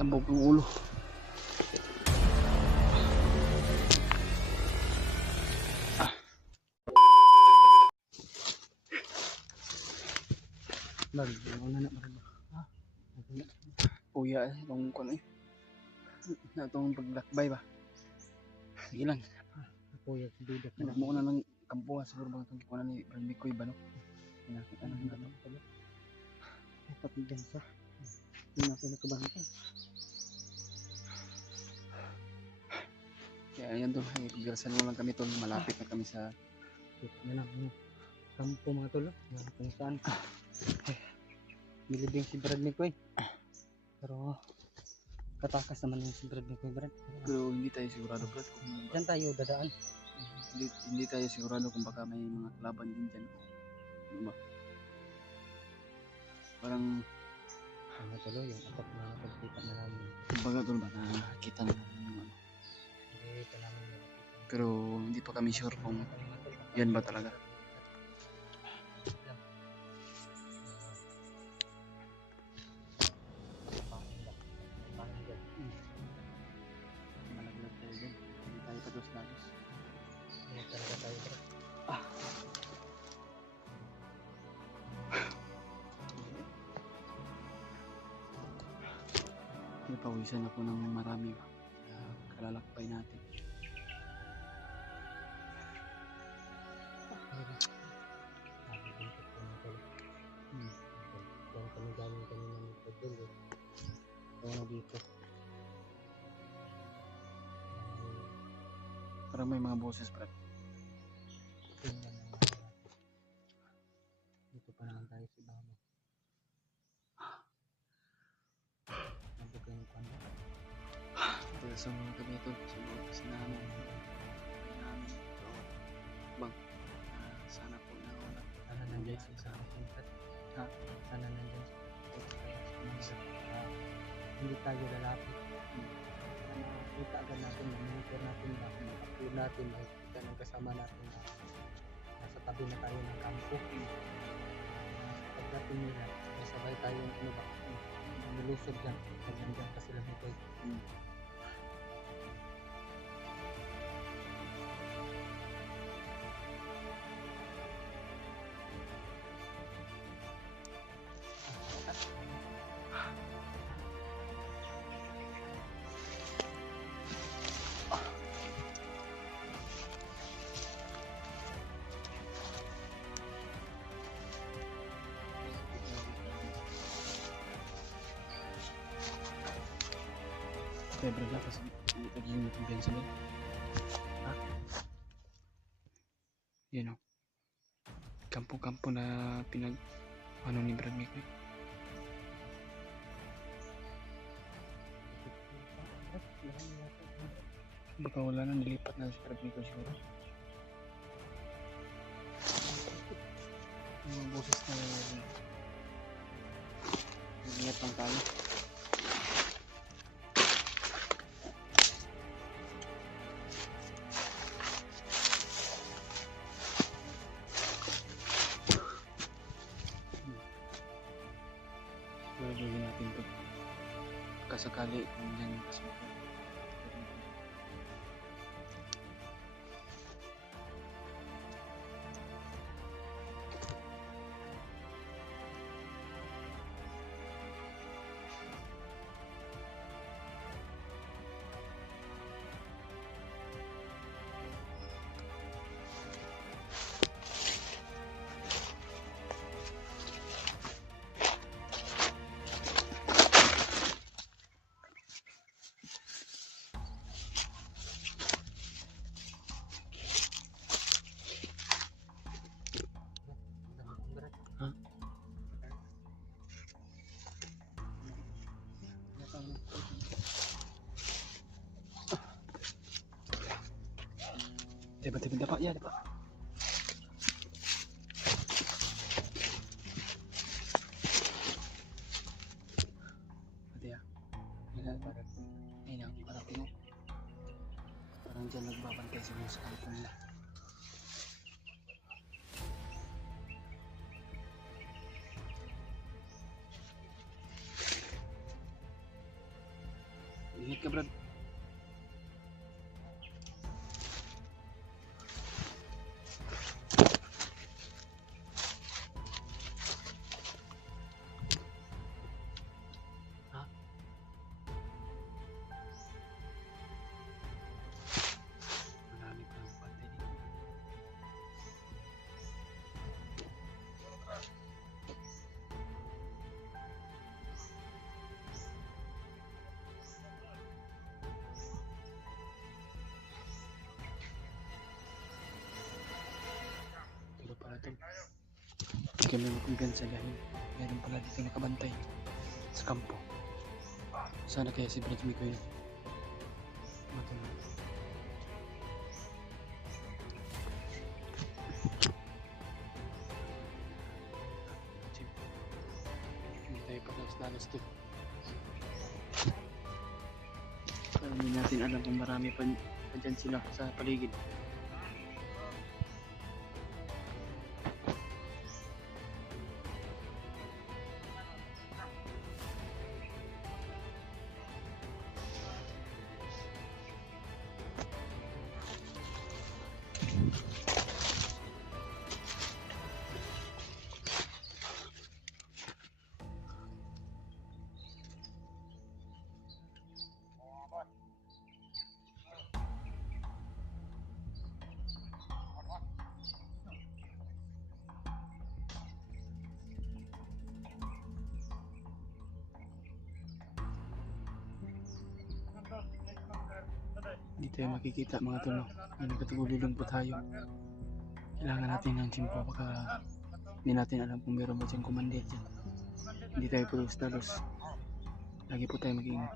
Sambog ng ulo. Lag, ano na marami. Puya itong kuno eh. Na itong paglakbay ba. Sige lang. Puya sa dudak. Nagmo na ng kampuha siguro ba itong kuno ni Brandikoy ba no? Nakita na Ano natin. pala? Dapat din sa. Hindi na ako nakabanta. Kaya yan tol, pagdarasan mo lang kami tol, malapit na kami sa Yan ang kampo mga tolo. Yan kung saan. Bilibing si Brad Mikoy. Pero katakas naman yung si Brad Mikoy Brad. pero hindi tayo sigurado Brad kung Diyan tayo dadaan. hindi tayo sigurado kung baka may mga kalaban din dyan. Ano ba? Parang Mga tolo yung apat na pagkita na namin. kumbaga tol ba nakakita na namin yung ano. Hindi pa namin yung Pero hindi pa kami sure kung yan ba talaga. Malaglag tayo dyan. Hindi tayo patos-latos. Hindi talaga tayo Brad. Napawisan ako ng marami ba. Kalalakbay natin. Sabi din ko po mga tolo. Doon kami galing kanina ng Pagdul. Kaya dito. Parang may mga boses Brad. Tingnan na dito pa naman tayo si Bama. Nandito yung kanya. Kaya sa mga kami ito, sa mga kasi namin. Bang, sana po na wala. Sana nandiyan siya sa akin. Ha? Sana nandiyan siya. Hindi tayo lalapit. Kita agad natin, monitor natin ba, upload natin, makikita ng kasama natin na nasa tabi na tayo ng kampo. Pagdating nila, sabay tayong ano ba, nilusog dyan. Pag nandiyan pa sila dito. Kaya Brad lang kasi naging kumpiyansa ba? Ha? Yun o. Kampo-kampo na pinag ano ni Brad Mikoy. Baka wala na, nilipat na si Brad Mikoy siguro. Yung mga boses na ingat lang tayo. Gagawin natin ito. Kasakali kung dyan yung kasama. Tiba-tiba dapat ya dapat. Pati ya. Ini para tino. Parang dyan nagbabantay sa mga sa kampo nila. kami magkumpiyansa dahil meron pala dito nakabantay sa kampo. Sana kaya si Brad Miko yun. Matulog. Hindi tayo paglalas-lalas to. Pero hindi natin alam kung marami pa dyan sila sa paligid. Hindi tayo makikita mga tulo. May nagkatagulilong po tayo. Kailangan natin ng tsimpo baka hindi natin alam kung meron ba dyan kumandit dyan. Hindi tayo pulos-talos. Lagi po tayo mag-iingat.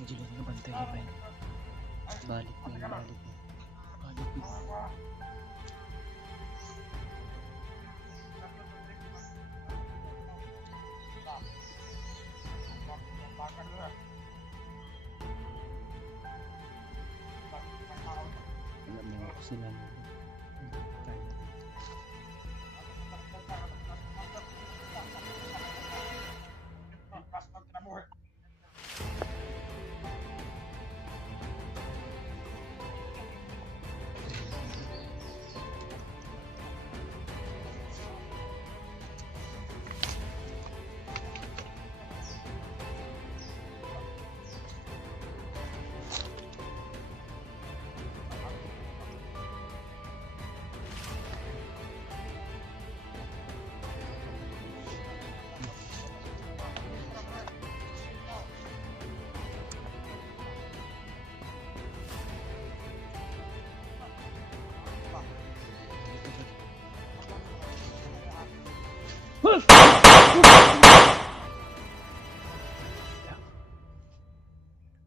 Medyo lang nabantay yun rin. Balik mo. Balik mo. Alam mo ako sila na.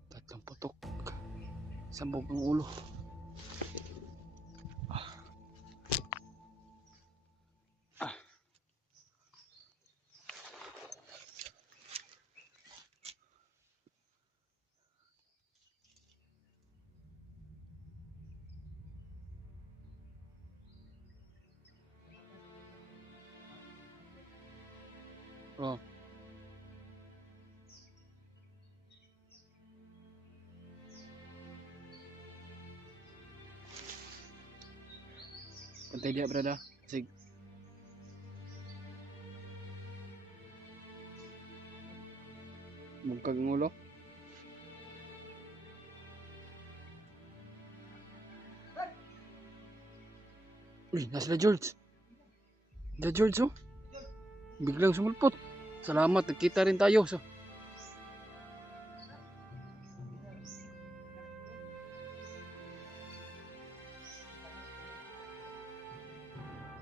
Tatlong putok. Sambog ang ulo. Oh. Pantay dia brada. Sig. Bungkag ang ulo. Uy, nasa na George. Na George oh. Biglang sumulpot. Salamat, nagkita rin tayo. So.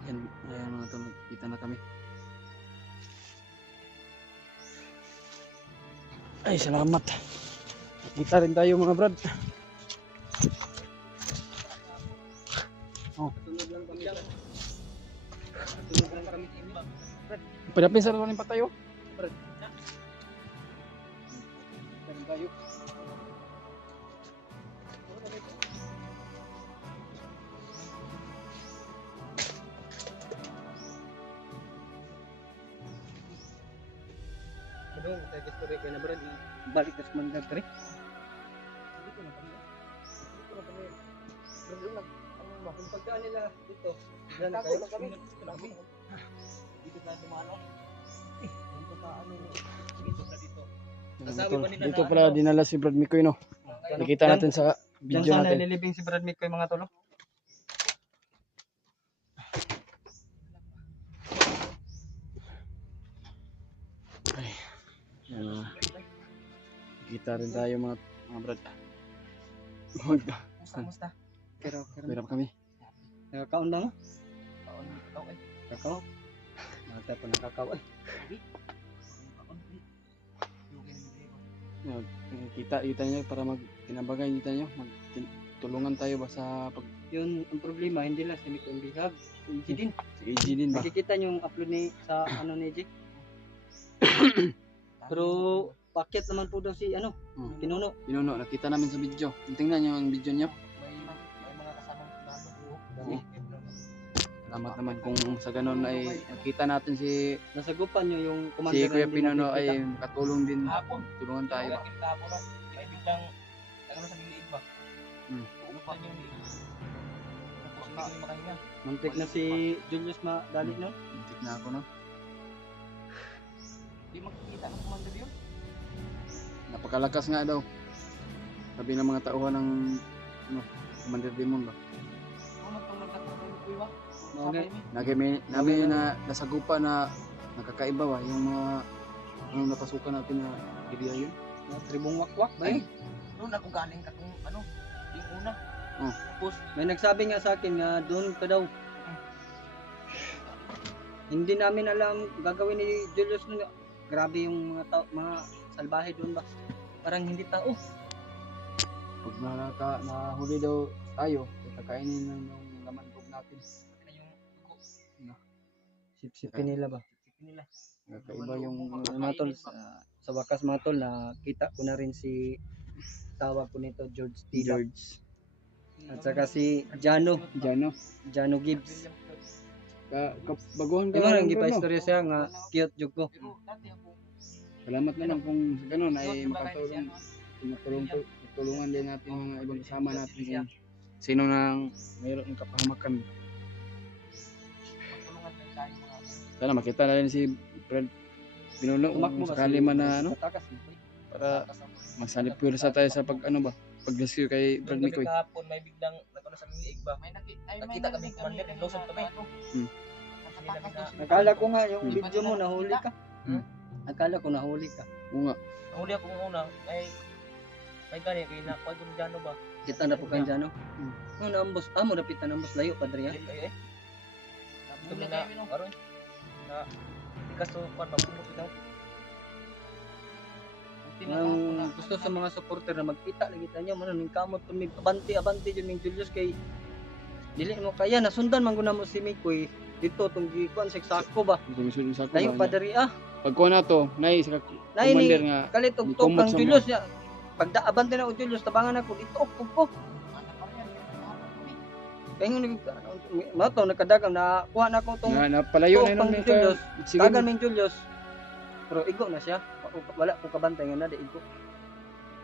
Ayan mga tol, nagkita na kami. Ay, salamat. Nagkita rin tayo mga brad. Oh. Padapin sa rin pa tayo. Brad. Meron tayo. Ano, tayo gusto rin kayo na Brad. Balik na sa mandag ka rin. Hindi ko na kami. Brad, lang. Kung pagkaan nila dito. Tako lang kami. Dito tayo dumano. Dito sa ano. Dito sa dito. Nasabi pa nila Dito na pala dinala si Brad Mikoy, no? Nakita natin sa Diyan video sana natin. nililibing si Brad Mikoy mga tolo. Ay, yan, kita rin tayo mga Brad. Kamusta? Pero Hirap kami. nakakaon lang. Kakao. Nakita pa nakakaw ay. Yan, kita niyo para tinabagay kita niyo. Tulungan tayo ba sa pag Yun ang problema, hindi lang si Mikoy ang bihag. Si EJ din. si AG din ba? Nakikita niyo yung upload ni sa ano ni EJ. Pero bakit naman po daw si ano, Pinuno. Pinuno, nakita namin sa video. Tingnan niyo ang video niyo. May mga kasamang plano. Oo. Salamat naman kung sa ganun ay nakita natin si Nasagupan niyo yung commander Kuya na hindi Pinuno nakikita. ay makatulong din. Tulungan tayo ba? May biglang ano sa liig ba? Hmm. Upan yung liig. Tapos hindi ko makahinga. Mantik na si Julius madali no? Muntik na ako, no? Di makikita ng commander yun. Napakalakas nga daw. Sabi ng mga tauhan ng Commander Demon ba? Kung magkataon yung kuya ba? Okay. Nabi na nasagupa na nakakaiba ba yung mga napasukan natin na area yun. Tribong wakwak ba Ay, yun? doon ako galing ka kung ano, yung una. Oh. Tapos, May nagsabi nga sa akin nga doon ka daw. Hindi namin alam gagawin ni Julius nun. Grabe yung mga salbahe doon ba? Parang hindi tao. Pag nahuli daw tayo, kakainin na yung laman loob natin. na yung dugo. Sipsipin nila ba? Sipin nila. Kakaiba yung Mga tol, sa wakas mga tol, nakita ko na rin si tawag ko nito George Tila. George. At saka si Jano Jano. Gibbs. Baguhan ka. Di ba nang bro, no? gipa-istorya siya nga cute jud ko. Pero dati ako, Salamat naman kung sa ganun ay doon makatulong. si ano, Tulungan din natin yung mga ibang kasama natin kung sino nang mayroon ng kapahamakan. magtulungan din tayo mga Sana makita na rin si Brad Pinuno Tumakbo kung ba sakali si man na ano Takas? para kasama. magsanip pwersa tayo sa pag ano ba pag-rescue kay Brad Doon kami Mikoy. kahapon may biglang nagano sa liig ba? May nakita kami commander din losot kami. Akala ko nga yung video mo nahuli ka. Hmm. Akala ko nahuli ka. Oo nga. Nahuli ako una ay may gani kay na pag Jano ba? Kita na po kang Jano. Hmm. Ano ambos? Mo napitan ambos layo padre ya. Ay. Kami na aron na ikasupan mabulok itaw. Ang gusto sa mga supporter na magkita lagi tanyo man ning kamot kun mig abante jud ning Julius kay dili mo kaya nasundan man guna mo si Mikoy dito tong gikuan sa sako ba. Ito misun sa Layo ko. padre ah. Pag kuha na to, nay sa Nay ni commander nga kalit og Ni tok kumot kang sa Julius ya. Pagda abante na og Julius tabangan ako dito og ko. Kaya nung mato nakadagang na kuha na ko tong na napalayo na pang nun Julius. sige. Tagan ning Julius. Pero igo na siya. Wala ko kabantay nga na di igo.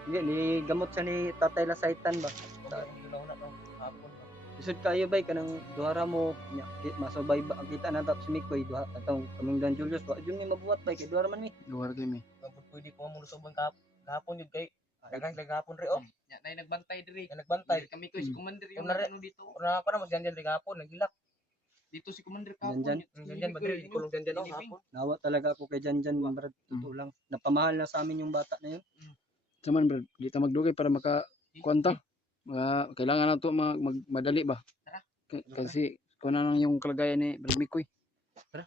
Hindi ni gamot siya ni Tatay Lasaitan ba. Una to hapon. Isod kayo bay kanang duhara mo nya masubay ba ang kita na tap si Mikoy duha atong kaming Dan Julius wa jud ni mabuhat bay kay duhara man mi. Luwar kay mi. Pwede ko mo lusubon kahapon yun kay dagang gahapon re oh. Ya, nay nagbantay diri. Nga nagbantay. Kami ko si commander yung Kunwari- ano dito. Ora pa na mas ganyan gahapon nagilak. Dito si commander Nandyan. kapon. Ganyan ba diri kulong ganyan oh hapon. Nawa talaga ako kay Janjan brad totoo lang. Napamahal na sa amin yung bata na yun. Saman Brad, di ta magdugay para maka kwanta. Kailangan na to madali ba? Tara. Kasi kung ano yung kalagayan ni Brad Mikoy. Tara.